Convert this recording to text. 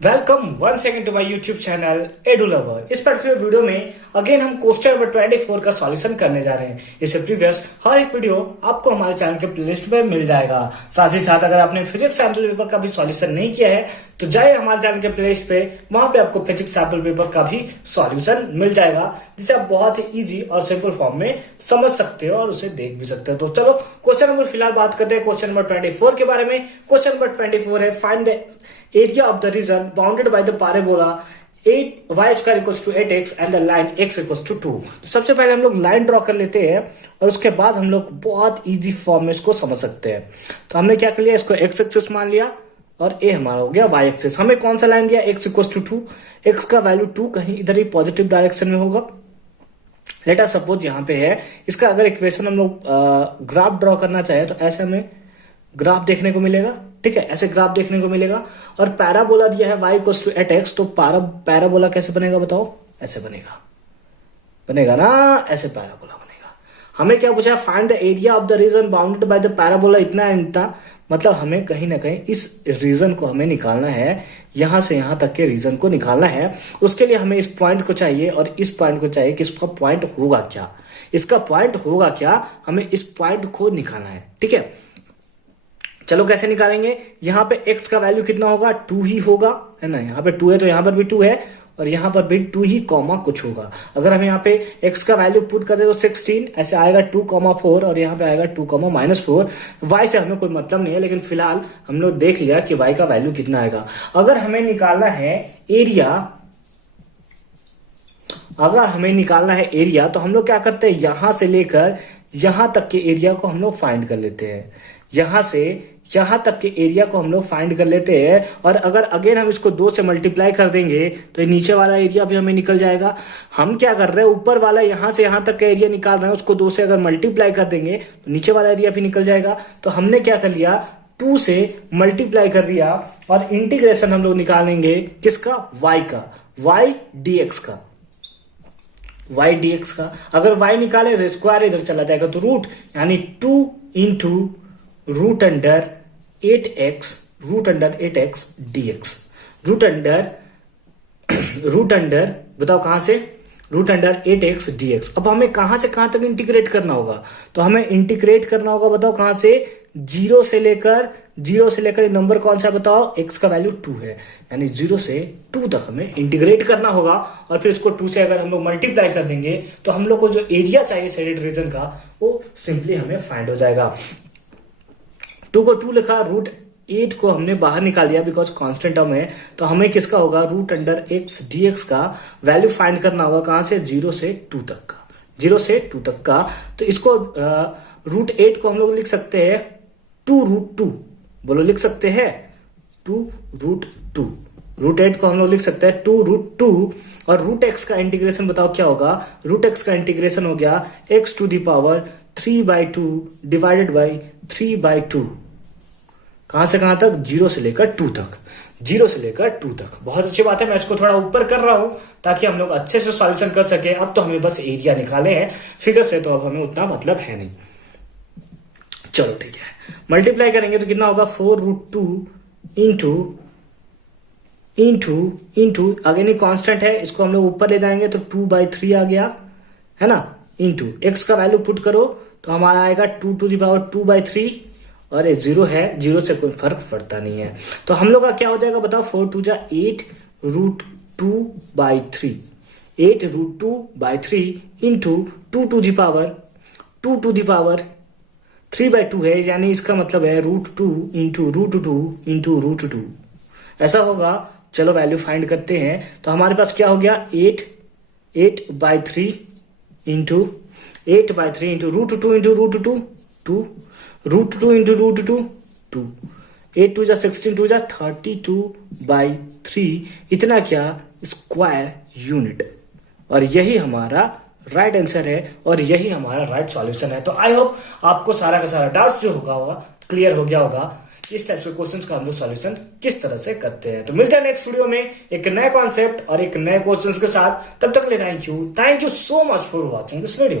Welcome one second to my YouTube channel edu lover. इस particular video में again हम question number 24 का solution करने जा रहे हैं। इससे प्रीवियस हर एक वीडियो आपको हमारे चैनल के प्लेलिस्ट में मिल जाएगा। साथ ही साथ अगर आपने फिजिक्स सैंपल पेपर का भी सॉल्यूशन नहीं किया है तो जाइए हमारे चैनल के प्लेलिस्ट पे, वहां पे आपको फिजिक्स सैंपल पेपर का भी सॉल्यूशन मिल जाएगा, जिसे आप बहुत ही इजी और सिंपल फॉर्म में समझ सकते हो और उसे देख भी सकते हो। तो चलो क्वेश्चन नंबर फिलहाल बात करते हैं क्वेश्चन नंबर 24 के बारे में। क्वेश्चन नंबर 24 है, find the area of the region bounded by the parabola 8y square equals to 8x and the line x equals to 2। तो सबसे पहले हम लोग लाइन ड्रॉ कर लेते हैं और उसके बाद हम लोग बहुत इजी फॉर्म में इसको समझ सकते हैं। तो हमने क्या कर लिया, इसको x एक्सिस मान लिया और a हमारा हो गया y एक्सिस। हमें कौन सा लाइन दिया, x इक्वल्स टू 2, x का वैल्यू 2 कहीं इधर ही पॉजिटिव डायरेक्शन में होगा। लेट अस सपोज यहाँ पे है, इसका अगर इक्वेशन हम लोग ग्राफ ड्रॉ करना चाहे तो ऐसे हमें ग्राफ देखने को मिलेगा। ठीक है, ऐसे ग्राफ देखने को मिलेगा और पैराबोला दिया है y इक्वल्स टू 8x। तो पैराबोला कैसे बनेगा बताओ, ऐसे बनेगा ना, ऐसे पैराबोला बनेगा। हमें क्या पूछा, find the area of the region bounded by the parabola, इतना इतना, मतलब हमें कहीं ना कहीं इस रीजन को हमें निकालना है, यहां से यहां तक के रीजन को निकालना है। उसके लिए हमें इस पॉइंट को चाहिए और इस पॉइंट को चाहिए कि इसका पॉइंट होगा क्या, इसका पॉइंट होगा क्या, हमें इस पॉइंट को निकालना है। ठीक है, चलो कैसे निकालेंगे। यहाँ पे x का वैल्यू कितना होगा, 2 ही होगा, है ना। यहाँ पे 2 है तो यहाँ पर भी 2 है और यहाँ पर भी 2 ही कॉमा कुछ होगा। अगर हम यहाँ पे x का वैल्यू पुट करते तो 16 ऐसे आएगा 2,4 और यहाँ पे आएगा 2,-4। y से हमें कोई मतलब नहीं है, लेकिन फिलहाल हम लोग देख लिया कि y का वैल्यू कितना आएगा। अगर हमें निकालना है एरिया, तो हम लोग क्या करते हैं, यहां से लेकर यहां तक के एरिया को हम लोग फाइंड कर लेते हैं। यहां से यहां तक के एरिया को हम लोग फाइंड कर लेते हैं और अगर अगेन हम इसको 2 से मल्टीप्लाई कर देंगे तो नीचे वाला एरिया भी हमें निकल जाएगा। हम क्या कर रहे हैं, ऊपर वाला यहां से यहां तक का एरिया निकाल रहे हैं, उसको 2 से अगर मल्टीप्लाई कर देंगे तो नीचे वाला एरिया भी निकल जाएगा। तो हमने क्या कर लिया, 2 से मल्टीप्लाई कर दिया और इंटीग्रेशन हम लोग निकालेंगे किसका, y का, y dx का, y dx का। अगर y निकाले तो स्क्वायर इधर चला जाएगा, तो रूट यानी 2 into root under 8x dx, root under बताओ कहां से, रूट अंडर 8x dx। अब हमें कहां से कहां तक इंटीग्रेट करना होगा, तो हमें इंटीग्रेट करना होगा, बताओ कहां से, 0 से लेकर नंबर कौन सा बताओ, x का वैल्यू 2 है, यानी 0 से 2 तक हमें इंटीग्रेट करना होगा। और फिर इसको 2 से अगर हम लोग मल्टीप्लाई कर देंगे तो हम लोग को जो एरिया चाहिए शेडेड रीजन का, वो सिंपली हमें फाइंड हो जाएगा। 2 को 2 लिखा, रूट 8 को हमने बाहर निकाल दिया बिकॉज कांस्टेंट टर्म है। तो हमें किसका होगा, रूट अंडर x dx का वैल्यू फाइंड करना होगा, कहां से, 0 से 2 तक का, 0 से 2 तक का। तो इसको रूट 8 को हम लोग लिख सकते हैं 2 रूट 2, बोलो लिख सकते हैं 2 रूट 2। रूट 8 को हम लोग लिख सकते हैं 2 रूट 2 और रूट x का इंटीग्रेशन बताओ क्या होगा, रूट x का इंटीग्रेशन हो गया x to the power 3/2 divided by 3/2। कहां से कहां तक, 0 से लेकर 2 तक, 0 से लेकर 2 तक। बहुत अच्छी बात है, मैं इसको थोड़ा ऊपर कर रहा हूं ताकि हम लोग अच्छे से सॉल्यूशन कर सके। अब तो हमें बस एरिया निकाले हैं, फिगर से तो अब हमें उतना मतलब है नहीं। चलो ठीक है, मल्टीप्लाई करेंगे तो कितना होगा, 4 रूट 2 इंटू अगेन ही कांस्टेंट है, इसको हम लोग ऊपर ले जाएंगे तो 2/3 आ गया, है ना, इंटू x का वैल्यू पुट करो तो हमारा आएगा 2 टू दी पावर 2/3 और ये 0 है, 0 से कोई फर्क पड़ता नहीं है। तो हम लोग का क्या हो जाएगा बताओ, 4 2 8 root 2/3, 8 root 2/3 into 2 to the power 3/2 है, यानी इसका मतलब है रूट 2 इंटू रूट 2 ऐसा होगा। चलो वैल्यू फाइंड करते हैं। तो हमारे पास क्या हो गया, 8/3 into root 2 into root 2 root 2 into root 2 8 2 16 2 32/3, इतना क्या, स्क्वायर यूनिट। और यही हमारा राइट आंसर है और यही हमारा राइट सॉल्यूशन है। तो आई होप आपको सारा का सारा डाउट जो होगा क्लियर हो गया होगा, इस टाइप के क्वेश्चंस का हम लोग सॉल्यूशन किस तरह से करते हैं। तो मिलते हैं नेक्स्ट वीडियो में एक नए कॉन्सेप्ट और एक नए क्वेश्चंस के साथ। तब तक ले thank you so much for watching this video.